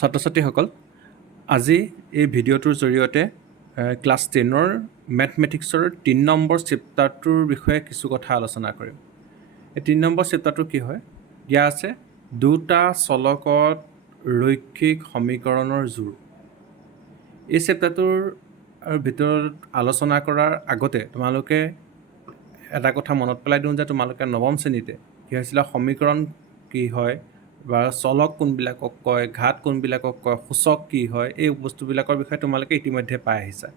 ছাত্ৰ ছাত্ৰীসকল, আজি এই ভিডিঅ'টোৰ জৰিয়তে ক্লাছ 10ৰ মেথমেটিক্সৰ 3 নম্বৰ চেপ্টাৰটোৰ বিষয়ে কিছু কথা আলোচনা কৰিম। এই 3 নম্বৰ চেপ্টাৰটো কি হয়? দিয়া আছে দুটা চলকত ৰৈখিক সমীকৰণৰ জোৰ। এই চেপ্টাৰটোৰ ভিতৰত আলোচনা কৰাৰ আগতে তোমালোকে এটা কথা মনত পেলাই দিওঁ যে তোমালোকে নৱম শ্ৰেণীতে কি হৈছিলে, সমীকৰণ কি হয় বা চলক কোনবিলাকক কয়, ঘাত কোনবিলাকক কয়, সূচক কি হয়, এই বস্তুবিলাকৰ বিষয়ে তোমালোকে ইতিমধ্যে পাই আহিছা।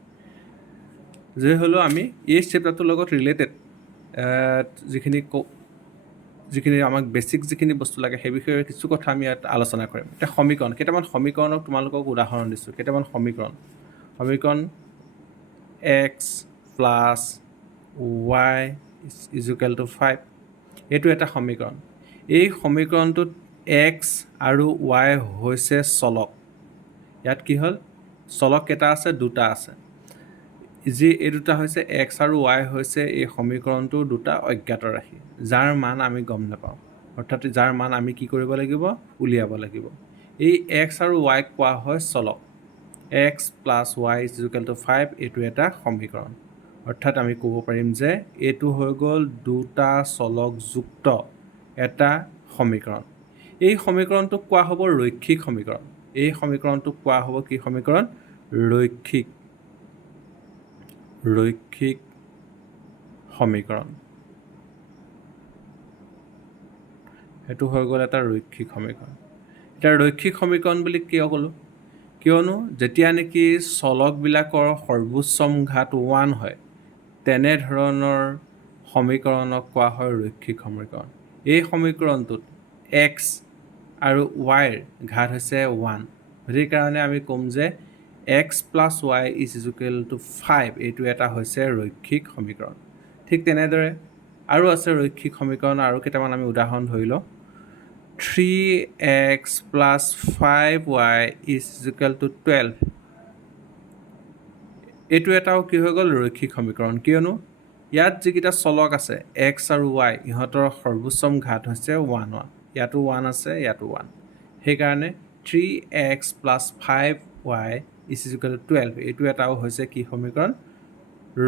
যি হ'লেও আমি এই চেপ্টাৰটোৰ লগত ৰিলেটেড যিখিনি আমাক বেছিক যিখিনি বস্তু লাগে সেই বিষয়ে কিছু কথা আমি ইয়াত আলোচনা কৰিম। এতিয়া কেইটামান সমীকৰণক তোমালোকক উদাহৰণ দিছোঁ। কেইটামান সমীকৰণ x প্লাছ y = 5, এইটো এটা সমীকৰণ। এই সমীকৰণটোত x আৰু y হৈছে চলক। ইয়াত কি হ'ল, চলক কেইটা আছে? দুটা আছে। এই দুটা হৈছে x আৰু y হৈছে এই সমীকৰণটোৰ দুটা অজ্ঞাত ৰাশি, যাৰ মান আমি গম নাপাওঁ, অৰ্থাৎ যাৰ মান আমি কি কৰিব লাগিব? উলিয়াব লাগিব। এই x আৰু y কোৱা হয় চলক। x প্লাছ y = 5 এইটো এটা সমীকৰণ। অৰ্থাৎ আমি ক'ব পাৰিম যে এইটো হৈ গ'ল দুটা চলকযুক্ত এটা সমীকৰণ। এই সমীকৰণটোক কোৱা হ'ব ৰৈখিক সমীকৰণ। এই সমীকৰণটোক কোৱা হ'ব কি সমীকৰণ? ৰৈখিক সমীকৰণ। সেইটো হৈ গ'ল এটা ৰৈখিক সমীকৰণ। এতিয়া ৰৈখিক সমীকৰণ বুলি কিয় ক'লোঁ? কিয়নো যেতিয়া নেকি চলকবিলাকৰ সৰ্বোচ্চম ঘাত 1 হয়, তেনেধৰণৰ সমীকৰণক কোৱা হয় ৰৈখিক সমীকৰণ। এই সমীকৰণটোত x আৰু y ৰ ঘাত হৈছে 1, সেইকাৰণে আমি ক'ম যে x প্লাছ y = 5 এইটো এটা হৈছে ৰৈখিক সমীকৰণ। ঠিক তেনেদৰে আৰু আছে ৰৈখিক সমীকৰণ, আৰু কেইটামান আমি উদাহৰণ ধৰি লওঁ। 3x প্লাছ 5y = 12, এইটো এটাও কি হৈ গ'ল? ৰৈখিক সমীকৰণ। কিয়নো ইয়াত যিকেইটা চলক আছে x আৰু y, ইহঁতৰ সৰ্বোচ্চম ঘাত হৈছে 1, ইয়াতো 1 আছে, ইয়াতো 1, সেইকাৰণে 3x প্লাছ 5y = 12 এইটো এটাও হৈছে কি সমীকৰণ?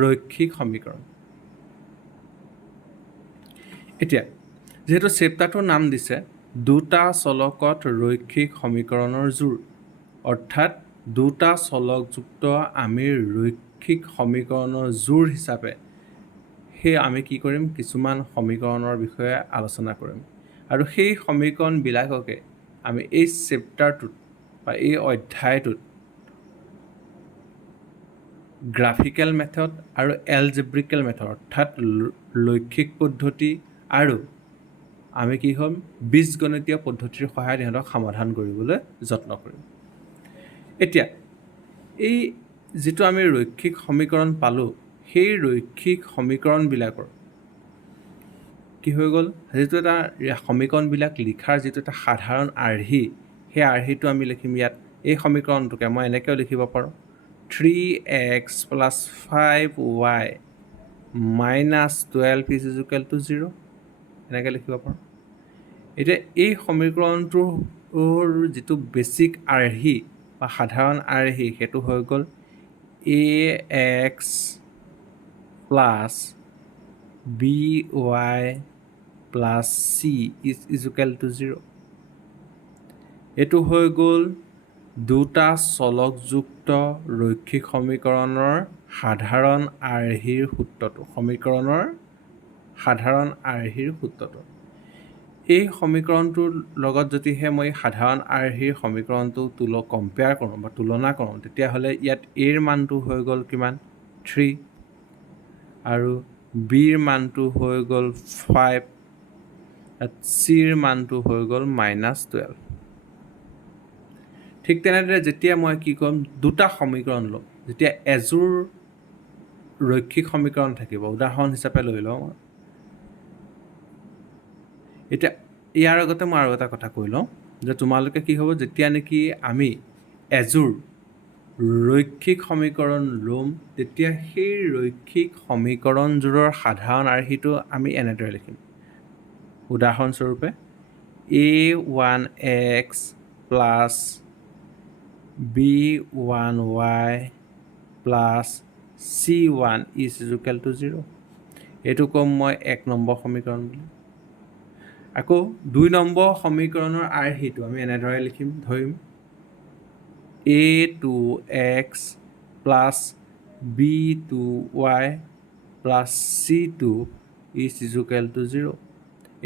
ৰৈখিক সমীকৰণ। এতিয়া যিহেতু চেপ্টাৰটোৰ নাম দিছে দুটা চলকত ৰৈখিক সমীকৰণৰ জোৰ, অৰ্থাৎ দুটা চলকযুক্ত আমি ৰৈখিক সমীকৰণৰ জোৰ হিচাপে আমি কি কৰিম? কিছুমান সমীকৰণৰ বিষয়ে আলোচনা কৰিম, আৰু সেই সমীকৰণবিলাককে আমি এই চেপ্টাৰটোত বা এই অধ্যায়টোত গ্ৰাফিকেল মেথড আৰু এলজেব্ৰিকেল মেথড, অৰ্থাৎ লৈখিক পদ্ধতি আৰু আমি কি হ'ম? বীজগণিতীয় পদ্ধতিৰ সহায়ত ইহঁতক সমাধান কৰিবলৈ যত্ন কৰিম। এতিয়া এই যিটো আমি ৰৈখিক সমীকৰণ পালোঁ, সেই ৰৈখিক সমীকৰণবিলাকৰ কি হৈ গ'ল? যিটো এটা সমীকৰণবিলাক লিখাৰ যিটো এটা সাধাৰণ আৰ্হি, সেই আৰ্হিটো আমি লিখিম ইয়াত। এই সমীকৰণটোকে মই এনেকৈও লিখিব পাৰোঁ, 3x প্লাছ 5y মাইনাছ 12 = 0, এনেকৈ লিখিব পাৰোঁ। এতিয়া এই সমীকৰণটোৰ যিটো বেছিক আৰ্হি বা সাধাৰণ আৰ্হি, সেইটো হৈ গ'ল ax plus by plus c = 0। এইটো হৈ গ'ল দুটা চলকযুক্ত ৰৈখিক সমীকৰণৰ সাধাৰণ আৰ্হিৰ সূত্ৰটো, এই সমীকৰণটোৰ লগত যদিহে মই সাধাৰণ আৰ্হিৰ সমীকৰণটো কম্পেয়াৰ কৰোঁ বা তুলনা কৰোঁ, তেতিয়াহ'লে ইয়াত aৰ মানটো হৈ গ'ল কিমান? 3, আৰু bৰ মানটো হৈ গ'ল 5, চিৰ মানটো হৈ গ'ল -12। ঠিক তেনেদৰে যেতিয়া মই কি কৰিম? দুটা সমীকৰণ ল'ম, যেতিয়া এযোৰ ৰৈখিক সমীকৰণ থাকিব, উদাহৰণ হিচাপে লৈ লওঁ। এতিয়া ইয়াৰ আগতে মই আৰু এটা কথা কৈ লওঁ যে তোমালোকে কি হ'ব, যেতিয়া নেকি আমি এযোৰ ৰৈখিক সমীকৰণ ল'ম, তেতিয়া সেই ৰৈখিক সমীকৰণযোৰৰ সাধাৰণ আৰ্হিটো আমি এনেদৰে লিখিম। উদাহৰণস্বৰূপে a1x plus b1y plus c1 is equal to 0। এইটো ক'ম মই 1 নম্বৰ সমীকৰণ বুলি। আকৌ 2 নম্বৰ সমীকৰণৰ আৰ্হিটো আমি এনেদৰে ধৰিম a2x plus b2y plus c2 is equal to 0।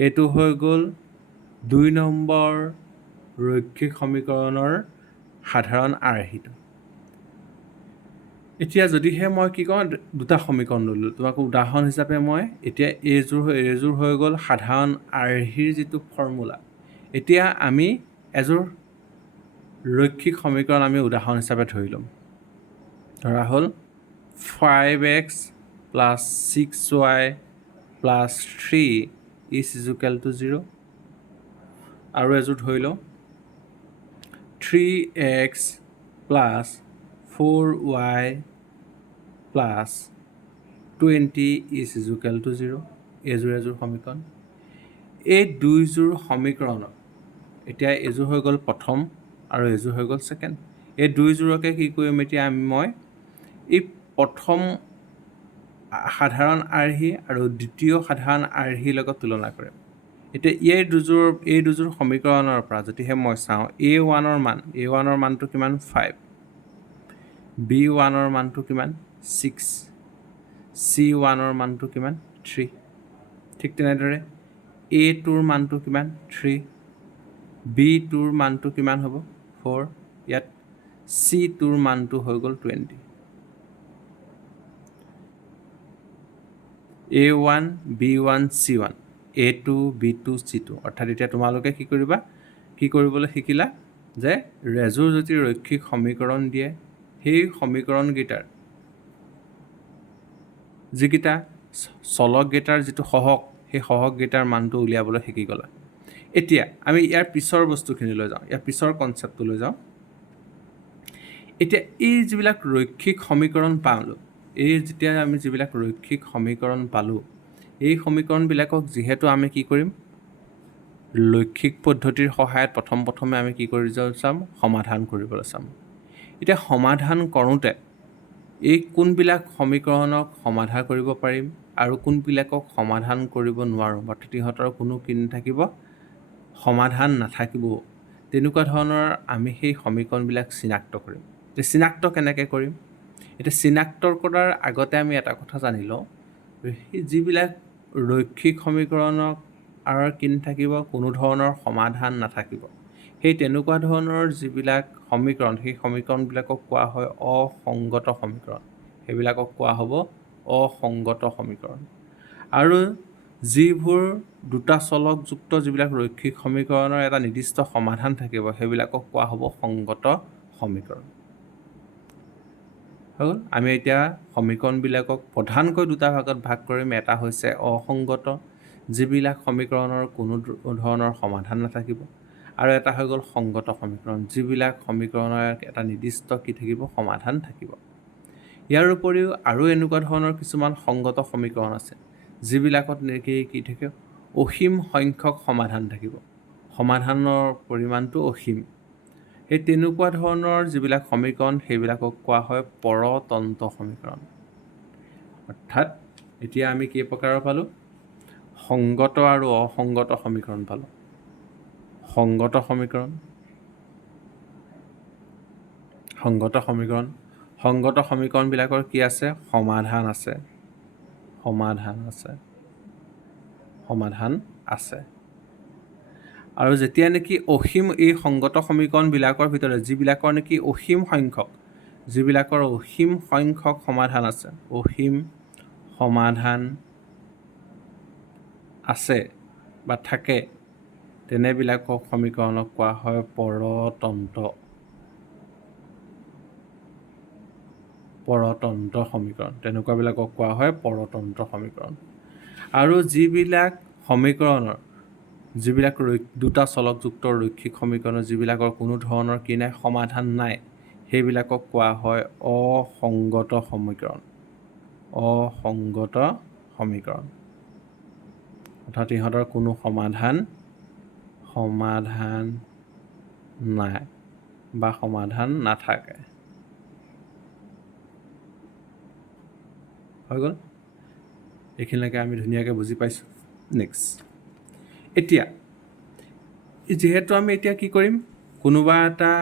এইটো হৈ গ'ল 2 নম্বৰ ৰৈখিক সমীকৰণৰ সাধাৰণ আৰ্হিটো। এতিয়া যদিহে মই কি কওঁ, দুটা সমীকৰণ ল'লোঁ, তোমাক উদাহৰণ হিচাপে মই এতিয়া এইযোৰ হৈ গ'ল সাধাৰণ আৰ্হিৰ যিটো ফৰ্মুলা। এতিয়া আমি এযোৰ ৰৈখিক সমীকৰণ আমি উদাহৰণ হিচাপে ধৰি ল'ম। ধৰা হ'ল 5x plus 6y plus 3 is equal to 0। আৰু এযোৰ ধৰি লওঁ 3x plus 4y plus 20 is equal to 0। এযোৰ সমীকৰণ। এই দুইযোৰ সমীকৰণত এতিয়া এযোৰ হৈ গ'ল প্ৰথম আৰু এযোৰ হৈ গ'ল ছেকেণ্ড। এই দুইযোৰকে কি কৰিম এতিয়া মই এই প্ৰথম সাধাৰণ আৰ্হি আৰু দ্বিতীয় সাধাৰণ আৰ্হিৰ লগত তুলনা কৰিম। এতিয়া এই দুযোৰ সমীকৰণৰ পৰা যদিহে মই চাওঁ a1ৰ মানটো কিমান 5, b1ৰ মানটো কিমান 6, c1ৰ মানটো কিমান 3। ঠিক তেনেদৰে a2ৰ মানটো কিমান 3, b2ৰ মানটো কিমান হ'ব 4, ইয়াত c2ৰ মানটো হৈ গ'ল 20। a1 b1 c1 a2 b2 c2 অৰ্থাৎ এতিয়া তোমালোকে কি কৰিবলৈ শিকিলা যে এযোৰ যদি ৰৈখিক সমীকৰণ দিয়ে সেই সমীকৰণকেইটাৰ যিকেইটা চলককেইটাৰ যিটো সহগ, সেই সহগকেইটাৰ মানটো উলিয়াবলৈ শিকি গ'লা। এতিয়া আমি ইয়াৰ পিছৰ বস্তুখিনি লৈ যাওঁ, ইয়াৰ পিছৰ কনচেপ্টটো লৈ যাওঁ। এতিয়া এই যিবিলাক ৰৈখিক সমীকৰণ পালোঁ, যেতিয়া আমি যিবিলাক ৰৈখিক সমীকৰণ পালোঁ, এই সমীকৰণবিলাকক যিহেতু আমি কি কৰিম, লৈখিক পদ্ধতিৰ সহায়ত প্ৰথমে আমি কি কৰি চাম, সমাধান কৰিবলৈ চাম। এতিয়া সমাধান কৰোঁতে এই কোনবিলাক সমীকৰণক সমাধান কৰিব পাৰিম আৰু কোনবিলাকক সমাধান কৰিব নোৱাৰোঁ, অৰ্থাৎ ইহঁতৰ কোনো কি নাথাকিব, সমাধান নাথাকিব, তেনেকুৱা ধৰণৰ আমি সেই সমীকৰণবিলাক চিনাক্ত কৰিম। এতিয়া চিনাক্ত কেনেকৈ কৰিম? এতিয়া চিনাক্ত কৰাৰ আগতে আমি এটা কথা জানি লওঁ, যিবিলাক ৰৈখিক সমীকৰণক আৰু কি নাথাকিব, কোনো ধৰণৰ সমাধান নাথাকিব, সেই তেনেকুৱা ধৰণৰ যিবিলাক সমীকৰণ, সেই সমীকৰণবিলাকক কোৱা হয় অসংগত সমীকৰণ। সেইবিলাকক কোৱা হ'ব অসংগত সমীকৰণ। আৰু যিবোৰ দুটা চলকযুক্ত যিবিলাক ৰৈখিক সমীকৰণৰ এটা নিৰ্দিষ্ট সমাধান থাকিব, সেইবিলাকক কোৱা হ'ব সংগত সমীকৰণ। হ'ল, আমি এতিয়া সমীকৰণবিলাকক প্ৰধানকৈ দুটা ভাগত ভাগ কৰিম। এটা হৈছে অসংগত, যিবিলাক সমীকৰণৰ কোনো ধৰণৰ সমাধান নাথাকিব, আৰু এটা হৈ গ'ল সংগত সমীকৰণ, যিবিলাক সমীকৰণৰ এটা নিৰ্দিষ্ট কি থাকিব, সমাধান থাকিব। ইয়াৰ উপৰিও আৰু এনেকুৱা ধৰণৰ কিছুমান সংগত সমীকৰণ আছে, যিবিলাকত নেকি কি থাকে, অসীম সংখ্যক সমাধান থাকিব, সমাধানৰ পৰিমাণটো অসীম। সেই তেনেকুৱা ধৰণৰ যিবিলাক সমীকৰণ, সেইবিলাকক কোৱা হয় পৰতন্ত্ৰ সমীকৰণ। অৰ্থাৎ এতিয়া আমি কি প্ৰকাৰৰ পালোঁ, সংগত আৰু অসংগত সমীকৰণ পালোঁ। সংগত সমীকৰণবিলাকৰ কি আছে, সমাধান আছে। আৰু যেতিয়া নেকি অসীম, এই সংগত সমীকৰণবিলাকৰ ভিতৰত যিবিলাকৰ নেকি অসীম সংখ্যক সমাধান আছে বা থাকে, তেনেবিলাকক সমীকৰণক কোৱা হয় পৰতন্ত্ৰ সমীকৰণ। তেনেকুৱাবিলাকক কোৱা হয় পৰতন্ত্ৰ সমীকৰণ। আৰু যিবিলাক দুটা চলকযুক্ত ৰৈখিক সমীকৰণৰ যিবিলাকৰ কোনো ধৰণৰ কি নাই, সমাধান নাই, সেইবিলাকক কোৱা হয় অসংগত সমীকৰণ। অৰ্থাৎ ইহঁতৰ কোনো সমাধান নাই। বা সমাধান নাথাকে। হৈ গ'ল? এইখিনিলৈকে আমি ধুনীয়াকৈ বুজি পাইছোঁ। নেক্সট, এতিয়া যিহেতু আমি এতিয়া কি কৰিম, কোনোবা এটা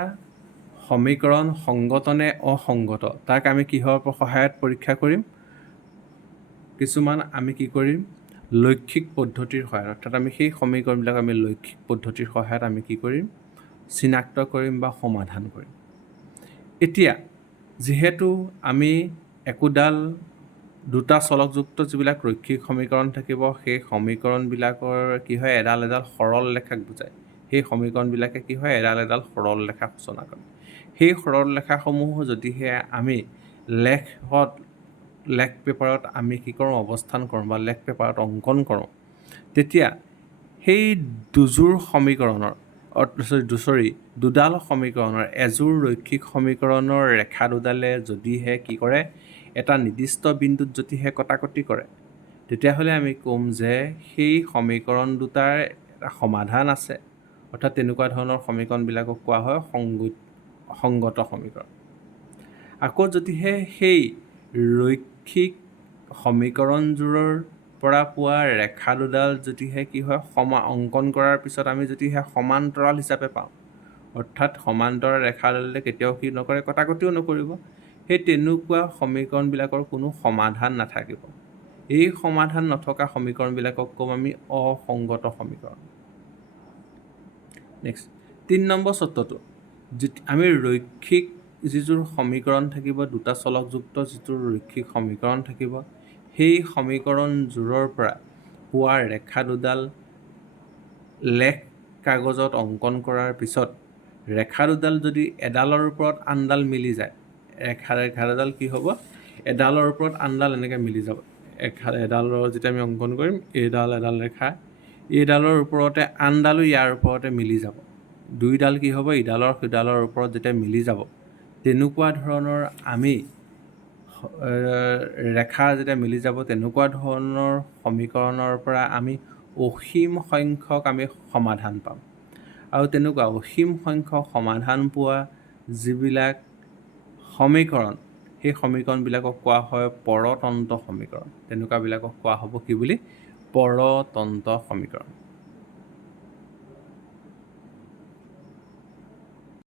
সমীকৰণ সংগত নে অসংগত তাক আমি কিহৰ সহায়ত পৰীক্ষা কৰিম? কিছুমান আমি কি কৰিম, লৈক্ষিক পদ্ধতিৰ সহায়ত, অৰ্থাৎ আমি সেই সমীকৰণবিলাক আমি লৈক্ষিক পদ্ধতিৰ সহায়ত আমি কি কৰিম, চিনাক্ত কৰিম বা সমাধান কৰিম। এতিয়া যিহেতু আমি একোডাল দুটা চলকযুক্ত যিবিলাক ৰৈখিক সমীকৰণ থাকিব, সেই সমীকৰণবিলাকৰ কি হয়, এডাল এডাল সৰল ৰেখাক বুজায়। সেই সমীকৰণবিলাকে কি হয়, এডাল এডাল সৰল ৰেখা সূচনা কৰে। সেই সৰল ৰেখাসমূহ যদিহে আমি লেখ পেপাৰত আমি কি কৰোঁ, অৱস্থান কৰোঁ বা লেখ পেপাৰত অংকন কৰোঁ, তেতিয়া সেই দুডাল সমীকৰণৰ এযোৰ ৰৈখিক সমীকৰণৰ ৰেখা দুডালে যদিহে কি কৰে, এটা নিৰ্দিষ্ট বিন্দুত যদিহে কটাকটি কৰে, তেতিয়াহ'লে আমি ক'ম যে সেই সমীকৰণ দুটাৰ এটা সমাধান আছে। অৰ্থাৎ তেনেকুৱা ধৰণৰ সমীকৰণবিলাকক কোৱা হয় সংগত সমীকৰণ। আকৌ যদিহে সেই ৰৈখিক সমীকৰণযোৰৰ পৰা পোৱা ৰেখা দুডাল যদিহে কি হয়, অংকন কৰাৰ পিছত আমি যদিহে সমান্তৰাল হিচাপে পাওঁ, অৰ্থাৎ সমান্তৰাল ৰেখাডালে কেতিয়াও কি নকৰে, কটাকটিও নকৰিব, সেই তেনেকুৱা সমীকৰণবিলাকৰ কোনো সমাধান নাথাকিব। এই সমাধান নথকা সমীকৰণবিলাকক ক'ম আমি অসংগত সমীকৰণ। নেক্সট, 3 নম্বৰ চৰ্তটো, আমি ৰৈখিক যিযোৰ সমীকৰণ থাকিব, দুটা চলকযুক্ত যিটোৰ ৰৈখিক সমীকৰণ থাকিব, সেই সমীকৰণযোৰৰ পৰা পোৱা ৰেখা দুডাল লেখ কাগজত অংকন কৰাৰ পিছত ৰেখা দুডাল যদি এডালৰ ওপৰত আনডাল মিলি যায়, ৰেখা দুডাল কি হ'ব, এডালৰ ওপৰত আনডাল এনেকৈ মিলি যাব। এডালৰ যেতিয়া আমি অংকন কৰিম, এডাল ৰেখা, এইডালৰ ওপৰতে আনডালো ইয়াৰ ওপৰতে মিলি যাব। দুইডাল কি হ'ব, ইডালৰ সিডালৰ ওপৰত যেতিয়া মিলি যাব, তেনেকুৱা ধৰণৰ আমি ৰেখা যেতিয়া মিলি যাব, তেনেকুৱা ধৰণৰ সমীকৰণৰ পৰা আমি অসীম সংখ্যক আমি সমাধান পাম। আৰু তেনেকুৱা অসীম সংখ্যক সমাধান পোৱা যিবিলাক সমীকৰণ, সেই সমীকৰণবিলাকক কোৱা হয় পৰতন্ত্ৰ সমীকৰণ। তেনেকুৱাবিলাকক কোৱা হ'ব কি বুলি, পৰতন্ত্ৰ সমীকৰণ।